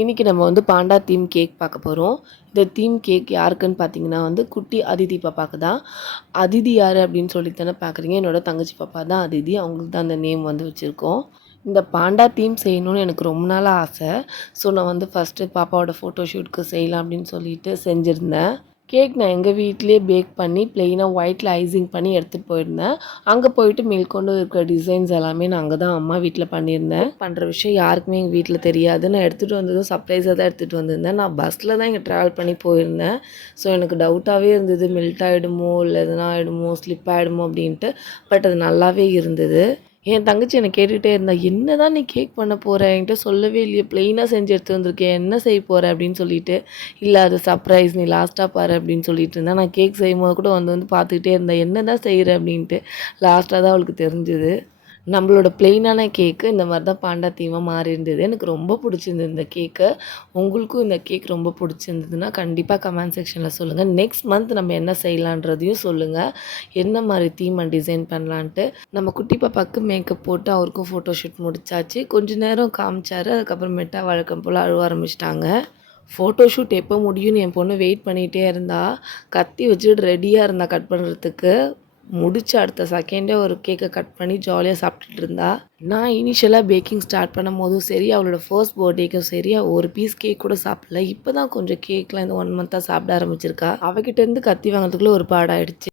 இன்றைக்கி நம்ம வந்து பாண்டா தீம் கேக் பார்க்க போகிறோம். இந்த தீம் கேக் யாருக்குன்னு பார்த்தீங்கன்னா வந்து குட்டி அதிதி பாப்பாவுக்கு தான். அதிதி யார் அப்படின்னு சொல்லி தானே பார்க்குறீங்க. என்னோடய தங்கச்சி பாப்பா தான் அதிதி. அவங்களுக்கு தான் அந்த நேம் வந்து வச்சுருக்கோம். இந்த பாண்டா தீம் செய்யணும்னு எனக்கு ரொம்ப நாள் ஆசை. ஸோ நான் வந்து ஃபஸ்ட்டு பாப்பாவோட ஃபோட்டோ ஷூட்க்கு செய்யலாம் அப்படின்னு சொல்லிட்டு செஞ்சுருந்தேன். கேக் நான் எங்கள் வீட்டிலேயே பேக் பண்ணி ப்ளெயினாக ஒயிட்டில் ஐசிங் பண்ணி எடுத்துகிட்டு போயிருந்தேன். அங்கே போயிட்டு மேற்கொண்டு இருக்கிற டிசைன்ஸ் எல்லாமே நான் அங்கே தான் அம்மா வீட்டில் பண்ணியிருந்தேன். பண்ணுற விஷயம் யாருக்குமே எங்கள் வீட்டில் தெரியாது. நான் எடுத்துகிட்டு வந்ததும் சர்ப்ரைஸாக தான் எடுத்துகிட்டு வந்திருந்தேன். நான் பஸ்ஸில் தான் இங்கே ட்ராவல் பண்ணி போயிருந்தேன். ஸோ எனக்கு டவுட்டாகவே இருந்தது, மெல்ட் ஆகிடுமோ இல்லை எதனா ஆகிடுமோ, ஸ்லிப் ஆகிடுமோ அப்படின்ட்டு. பட் அது நல்லாவே இருந்தது. என் தங்கச்சி என்னை கேட்டுகிட்டே இருந்தா, என்ன தான் நீ கேக் பண்ண போகிற, என்கிட்ட சொல்லவே இல்லையே, ப்ளெயினாக செஞ்சு எடுத்து வந்திருக்கேன், என்ன செய்ய போகிற அப்படின்னு சொல்லிட்டு. இல்லை அது சர்ப்ரைஸ், நீ லாஸ்ட்டாக பாரு அப்படின்னு சொல்லிட்டு இருந்தேன். நான் கேக் செய்யும்போது கூட வந்து பார்த்துக்கிட்டே இருந்தேன், என்ன தான் செய்கிற அப்படின்ட்டு. லாஸ்ட்டாக தான் அவளுக்கு தெரிஞ்சுது. நம்மளோட ப்ளெயினான கேக்கு இந்த மாதிரி தான் பாண்டா தீமாக மாறி இருந்தது. எனக்கு ரொம்ப பிடிச்சிருந்தது இந்த கேக்கு. உங்களுக்கும் இந்த கேக் ரொம்ப பிடிச்சிருந்ததுன்னா கண்டிப்பாக கமெண்ட் செக்ஷனில் சொல்லுங்கள். நெக்ஸ்ட் மந்த் நம்ம என்ன செய்யலான்றதையும் சொல்லுங்கள். என்ன மாதிரி தீம் அண்ட் டிசைன் பண்ணலான்ட்டு. நம்ம குட்டி பாப்பாவுக்கு மேக்கப் போட்டு அவருக்கும் ஃபோட்டோ ஷூட் முடிச்சாச்சு. கொஞ்ச நேரம் காமிச்சார். அதுக்கப்புறமேட்டா வழக்கம் போல் அழுவ ஆரம்பிச்சிட்டாங்க. ஃபோட்டோ ஷூட் எப்போ முடியும்னு என் பொண்ணு வெயிட் பண்ணிகிட்டே இருந்தா. கத்தி வச்சுட்டு ரெடியாக இருந்தா கட் பண்ணுறதுக்கு. முடிச்சு அடுத்த செகண்டே ஒரு கேக்கை கட் பண்ணி ஜாலியாக சாப்பிட்டுட்டு இருந்தா. நான் இனிஷியலாக பேக்கிங் ஸ்டார்ட் பண்ணும் போதும் சரி, அவளோட ஃபர்ஸ்ட் பர்த்டேக்கும் சரி, ஒரு பீஸ் கேக் கூட சாப்பிடல. இப்போ தான் கொஞ்சம் கேக்லாம் இந்த 1 மந்த்தாக சாப்பிட ஆரம்பிச்சிருக்கா. அவகிட்டேருந்து கத்தி வாங்கிறதுக்குள்ளே ஒரு பாடாயிடுச்சு.